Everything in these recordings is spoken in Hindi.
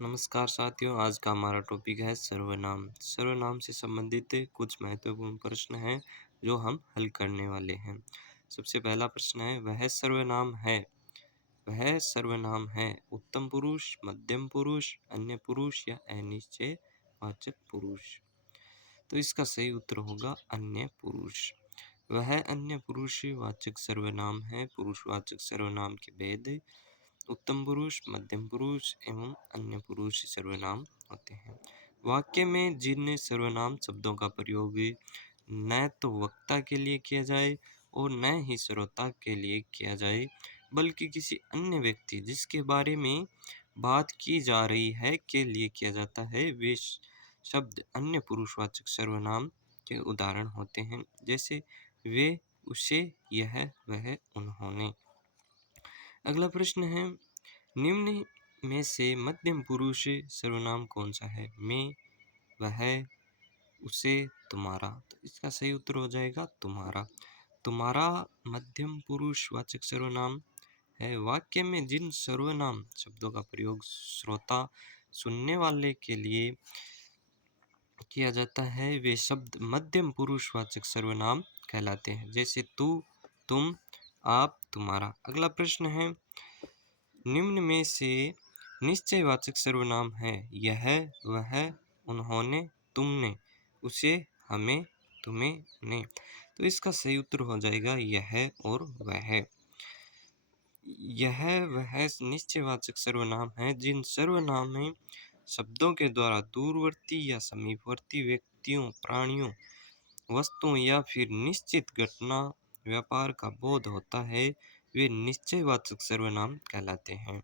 नमस्कार साथियों, आज का हमारा टॉपिक है सर्वनाम। सर्वनाम से संबंधित कुछ महत्वपूर्ण प्रश्न हैं जो हम हल करने वाले हैं। सबसे पहला प्रश्न है, वह सर्वनाम है। वह सर्वनाम है उत्तम पुरुष, मध्यम पुरुष, अन्य पुरुष या अनिश्चयवाचक पुरुष। तो इसका सही उत्तर होगा अन्य पुरुष। वह अन्य पुरुषवाचक सर्वनाम है। पुरुषवाचक सर्वनाम के भेद उत्तम पुरुष, मध्यम पुरुष एवं अन्य पुरुष सर्वनाम होते हैं। वाक्य में जिन सर्वनाम शब्दों का प्रयोग न तो वक्ता के लिए किया जाए और न ही श्रोता के लिए किया जाए, बल्कि किसी अन्य व्यक्ति जिसके बारे में बात की जा रही है के लिए किया जाता है, वे शब्द अन्य पुरुषवाचक सर्वनाम के उदाहरण होते हैं। जैसे वे, उसे, यह, वह, उन्होंने। अगला प्रश्न है, निम्न में से मध्यम पुरुष सर्वनाम कौन सा है? मैं, वह, उसे, तुम्हारा। तो इसका सही उत्तर हो जाएगा तुम्हारा। तुम्हारा मध्यम पुरुष वाचक सर्वनाम है। वाक्य में जिन सर्वनाम शब्दों का प्रयोग श्रोता, सुनने वाले के लिए किया जाता है, वे शब्द मध्यम पुरुषवाचक सर्वनाम कहलाते हैं। जैसे तू, तुम, आप, तुम्हारा। अगला प्रश्न है, निम्न में से निश्चयवाचक सर्वनाम है। यह, वह, उन्होंने, तुमने, उसे, हमें, तुम्हें, उन्हें। तो इसका सही उत्तर हो जाएगा यह और वह। यह वह निश्चयवाचक सर्वनाम है जिन सर्वनाम में शब्दों के द्वारा दूरवर्ती या समीपवर्ती व्यक्तियों, प्राणियों, वस्तुओं या फिर निश्चित घटना, व्यापार का बोध होता है, वे निश्चयवाचक सर्वनाम कहलाते हैं।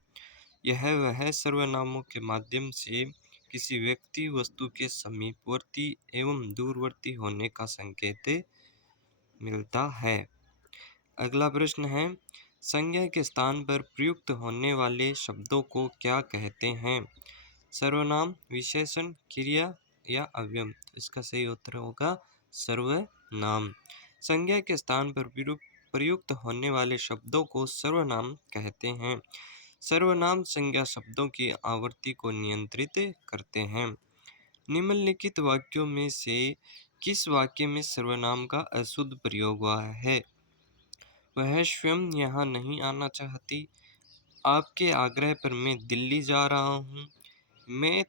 यह वह सर्वनामों के माध्यम से किसी व्यक्ति, वस्तु के समीपवर्ती एवं दूरवर्ती होने का संकेत मिलता है। अगला प्रश्न है, संज्ञा के स्थान पर प्रयुक्त होने वाले शब्दों को क्या कहते हैं? सर्वनाम, विशेषण, क्रिया या अव्यय। इसका सही उत्तर होगा सर्वनाम। संज्ञा के स्थान पर प्रयुक्त होने वाले शब्दों को सर्वनाम कहते हैं। सर्वनाम संज्ञा शब्दों की आवृत्ति को नियंत्रित करते हैं। निम्नलिखित वाक्यों में से किस वाक्य में सर्वनाम का अशुद्ध प्रयोग हुआ है? वह स्वयं यहाँ नहीं आना चाहती। आपके आग्रह पर मैं दिल्ली जा रहा हूँ। मैं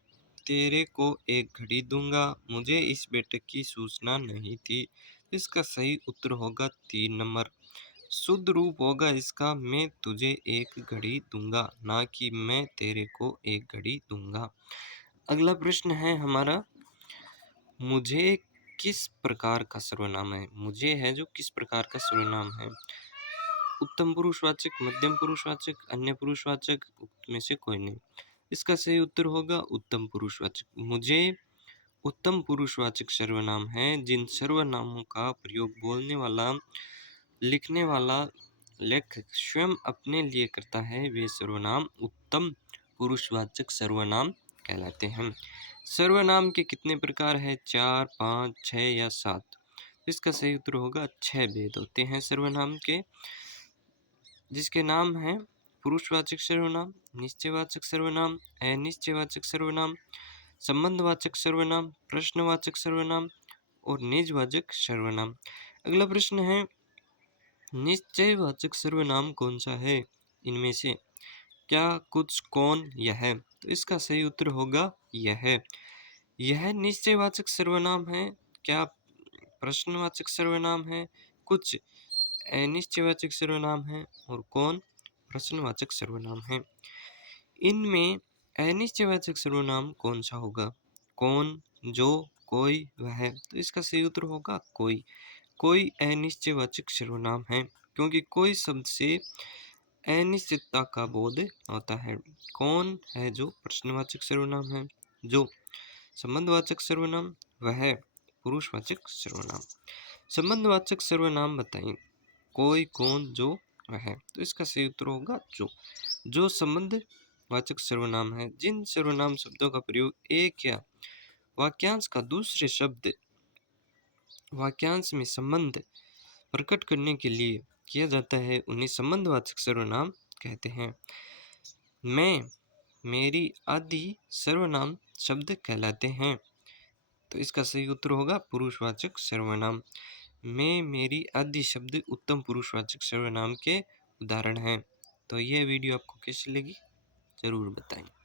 तेरे को एक घड़ी दूंगा। मुझे इस बैठक की सूचना नहीं थी। इसका सही उत्तर होगा 3 नंबर। शुद्ध रूप होगा इसका, मैं तुझे एक घड़ी दूंगा, ना कि मैं तेरे को एक घड़ी दूंगा। अगला प्रश्न है हमारा, मुझे किस प्रकार का सर्वनाम है? मुझे है जो किस प्रकार का सर्वनाम है? उत्तम पुरुषवाचक, मध्यम पुरुषवाचक, अन्य पुरुषवाचक, उक्त में से कोई नहीं। इसका सही उत्तर होगा उत्तम पुरुषवाचक। मुझे उत्तम पुरुषवाचक सर्वनाम है जिन सर्वनामों का प्रयोग बोलने वाला, लिखने वाला, लेखक स्वयं अपने लिए करता है, वे सर्वनाम उत्तम पुरुषवाचक सर्वनाम कहलाते हैं। सर्वनाम के कितने प्रकार हैं? 4, 5, 6 या 7? इसका सही उत्तर होगा 6 भेद होते हैं सर्वनाम के, जिसके नाम हैं पुरुषवाचक सर्वनाम, निश्चयवाचक सर्वनाम, अनिश्चयवाचक सर्वनाम, संबंधवाचक सर्वनाम, प्रश्नवाचक सर्वनाम और निजवाचक सर्वनाम। अगला प्रश्न है, निश्चयवाचक सर्वनाम कौन सा है इनमें से? क्या, कुछ, कौन, यह? तो इसका सही उत्तर होगा यह। यह निश्चयवाचक सर्वनाम है। क्या प्रश्नवाचक सर्वनाम है? कुछ अनिश्चयवाचक सर्वनाम है और कौन प्रश्नवाचक सर्वनाम है। इनमें अनिश्चयवाचक सर्वनाम कौन सा होगा? कौन, जो, कोई, वह। तो इसका सही उत्तर होगा कोई। कोई अनिश्चयवाचक सर्वनाम है क्योंकि कोई शब्द से अनिश्चितता का बोध होता है। कौन है जो प्रश्नवाचक सर्वनाम है। जो संबंधवाचक सर्वनाम, वह पुरुषवाचक सर्वनाम। संबंधवाचक सर्वनाम बताइए। कोई, कौन, जो, वह। तो इसका सही उत्तर होगा जो। जो संबंधवाचक सर्वनाम है। जिन सर्वनाम शब्दों का प्रयोग एक या वाक्यांश का दूसरे शब्द वाक्यांश में संबंध प्रकट करने के लिए किया जाता है, उन्हें संबंधवाचक सर्वनाम कहते हैं। मैं मेरी आदि सर्वनाम शब्द कहलाते हैं। तो इसका सही उत्तर होगा पुरुषवाचक सर्वनाम। मैं, मेरी आदि शब्द उत्तम पुरुषवाचक सर्वनाम के उदाहरण हैं। तो यह वीडियो आपको कैसी लगी, ज़रूर बताएं।